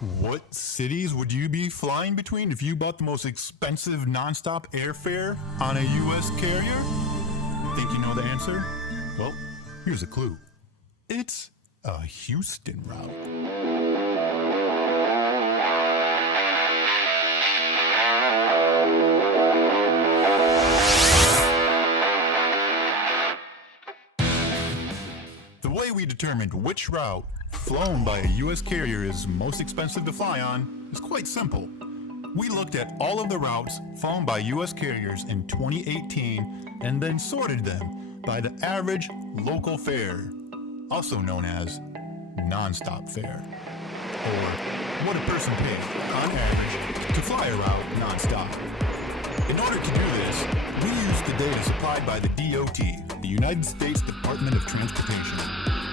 What cities would you be flying between if you bought the most expensive nonstop airfare on a U.S. carrier? Think you know the answer? Well, here's a clue. It's a Houston route. The way we determined which route flown by a U.S. carrier is most expensive to fly on is quite simple. We looked at all of the routes flown by U.S. carriers in 2018 and then sorted them by the average local fare, also known as nonstop fare, or what a person pays on average to fly a route nonstop. In order to do this, we used the data supplied by the DOT, the United States Department of Transportation,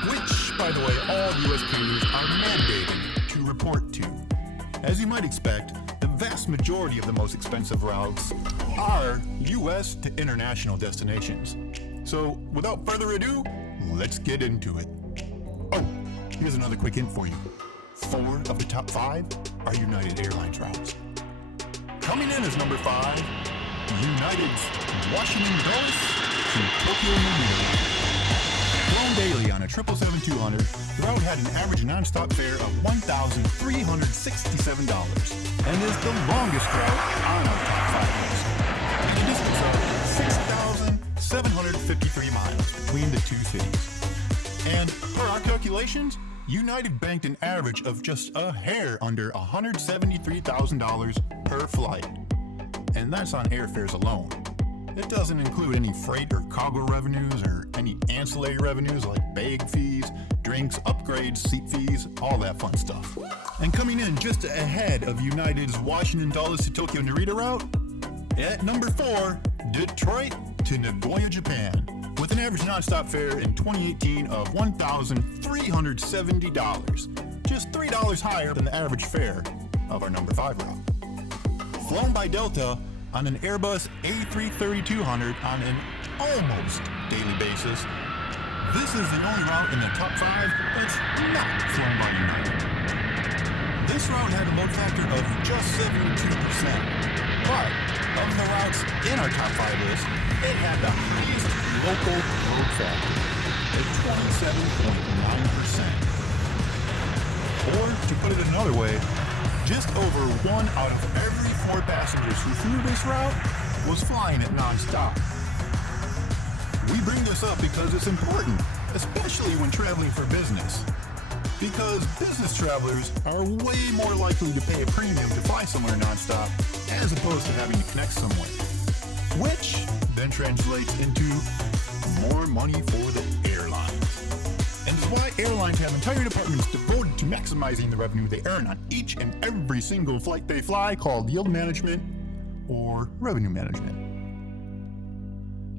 which, by the way, all U.S. carriers are mandated to report to. As you might expect, the vast majority of the most expensive routes are U.S. to international destinations. So, without further ado, let's get into it. Oh, here's another quick hint for you. 4 of the top 5 are United Airlines routes. Coming in as number 5, United's Washington Dulles to Tokyo Narita. Flown daily on a 777-200, the route had an average nonstop fare of $1,367 and is the longest route on our top 5 list, with a distance of 6,753 miles between the two cities. And per our calculations, United banked an average of just a hair under $173,000 per flight. And that's on airfares alone. It doesn't include any freight or cargo revenues or any ancillary revenues like bag fees, drinks, upgrades, seat fees, all that fun stuff. And coming in just ahead of United's Washington Dulles to Tokyo Narita route, at number 4, Detroit to Nagoya, Japan, with an average nonstop fare in 2018 of $1,370, just $3 higher than the average fare of our number 5 route. Flown by Delta on an Airbus A330-200 on an almost daily basis, this is the only route in the top 5 that's not flown by United. This route had a load factor of just 72%, but of the routes in our top 5 list, it had the highest local load factor at 27.9%. Or, to put it another way, just over 1 out of every 4 passengers who flew this route was flying it non-stop. We bring this up because it's important, especially when traveling for business. Because business travelers are way more likely to pay a premium to fly somewhere non-stop as opposed to having to connect somewhere, which then translates into more money for the airlines. And it's why airlines have entire departments devoted to maximizing the revenue they earn on each and every single flight they fly, called yield management or revenue management.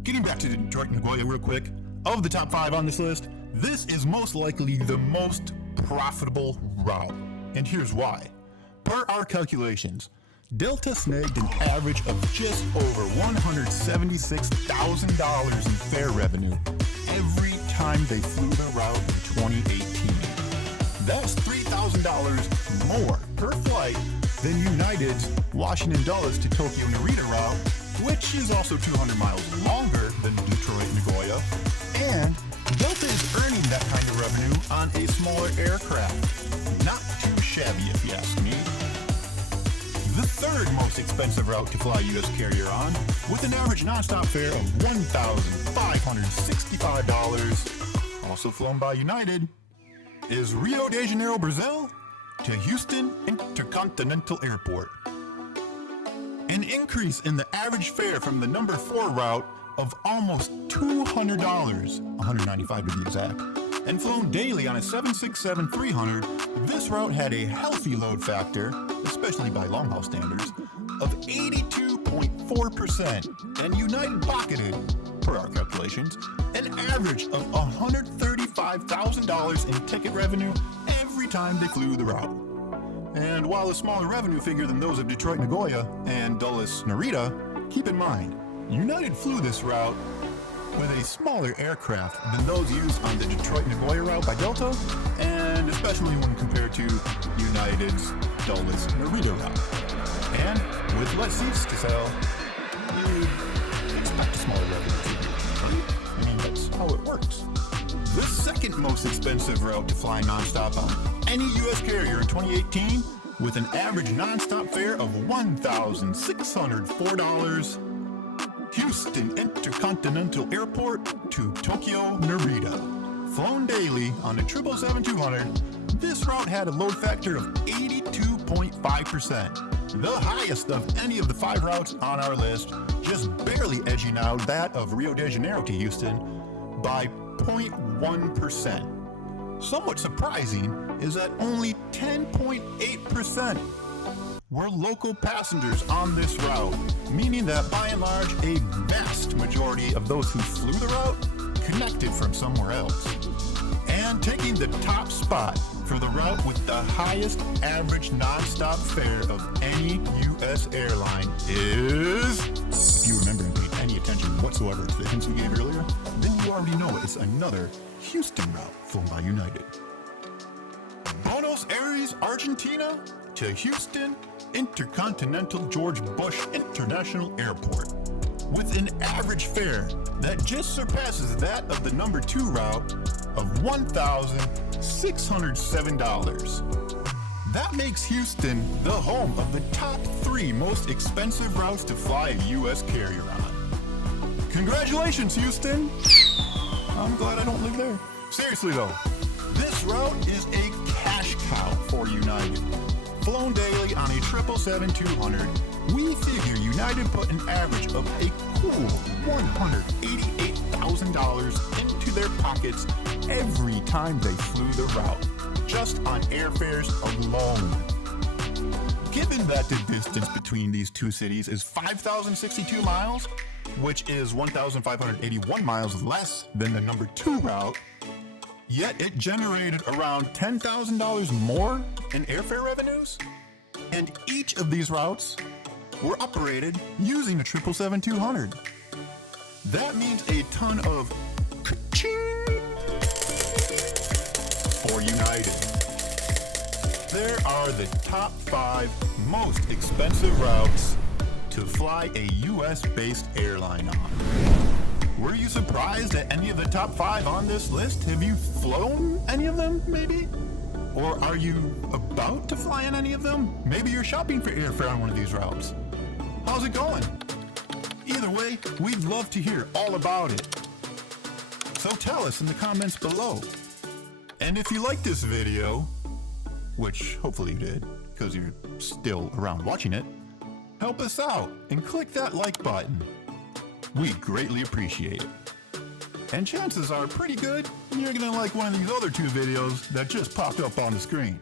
Getting back to Detroit Nagoya real quick, of the top 5 on this list, this is most likely the most profitable route. And here's why. Per our calculations, Delta snagged an average of just over $176,000 in fare revenue every time they flew the route in 2018. That's $3,000 more per flight than United's Washington Dulles to Tokyo Narita route, which is also 200 miles longer than Detroit Nagoya, and Delta is earning that kind of revenue on a smaller aircraft. Not too shabby if you ask me. The third most expensive route to fly U.S. carrier on, with an average nonstop fare of $1,565, also flown by United, is Rio de Janeiro, Brazil to Houston Intercontinental Airport. An increase in the average fare from the number 4 route of almost $200, $195 to be exact, and flown daily on a 767-300, this route had a healthy load factor, especially by long-haul standards, of 82.4%, and United pocketed, per our calculations, an average of $135,000 in ticket revenue every time they flew the route. And while a smaller revenue figure than those of Detroit Nagoya and Dulles Narita, keep in mind, United flew this route with a smaller aircraft than those used on the Detroit-Nagoya route by Delta, and especially when compared to United's Dulles-Narita route. And with less seats to sell, you'd expect a smaller revenue figure, right? I mean, that's how it works. The second most expensive route to fly nonstop on any U.S. carrier in 2018, with an average nonstop fare of $1,604, Houston Intercontinental Airport to Tokyo Narita. Flown daily on the 777-200, this route had a load factor of 82.5%, the highest of any of the 5 routes on our list, just barely edging out that of Rio de Janeiro to Houston by 0.1%. Somewhat surprising is that only 10.8% were local passengers on this route, meaning that by and large a vast majority of those who flew the route connected from somewhere else. And taking the top spot for the route with the highest average nonstop fare of any U.S. airline is, if you remember and paid any attention whatsoever to the hints we gave earlier, then you already know it's another Houston route flown by United. Buenos Aires, Argentina to Houston Intercontinental George Bush International Airport, with an average fare that just surpasses that of the number 2 route of $1,607. That makes Houston the home of the top 3 most expensive routes to fly a U.S. carrier on. Congratulations, Houston! I'm glad I don't live there. Seriously though, this route is a cash cow for United. Flown daily on a 777-200, we figure United put an average of a cool $188,000 into their pockets every time they flew the route, just on airfares alone. Given that the distance between these 2 cities is 5,062 miles, which is 1,581 miles less than the number 2 route, yet it generated around $10,000 more in airfare revenues, and each of these routes were operated using a 777-200. That means a ton of ka-ching for United. There are the top 5 most expensive routes to fly a US-based airline on. Were you surprised at any of the top 5 on this list? Have you flown any of them, maybe? Or are you about to fly on any of them? Maybe you're shopping for airfare on one of these routes. How's it going? Either way, we'd love to hear all about it. So tell us in the comments below. And if you like this video, which hopefully you did, because you're still around watching it, help us out and click that like button. We greatly appreciate it. And chances are pretty good you're gonna like one of these other 2 videos that just popped up on the screen.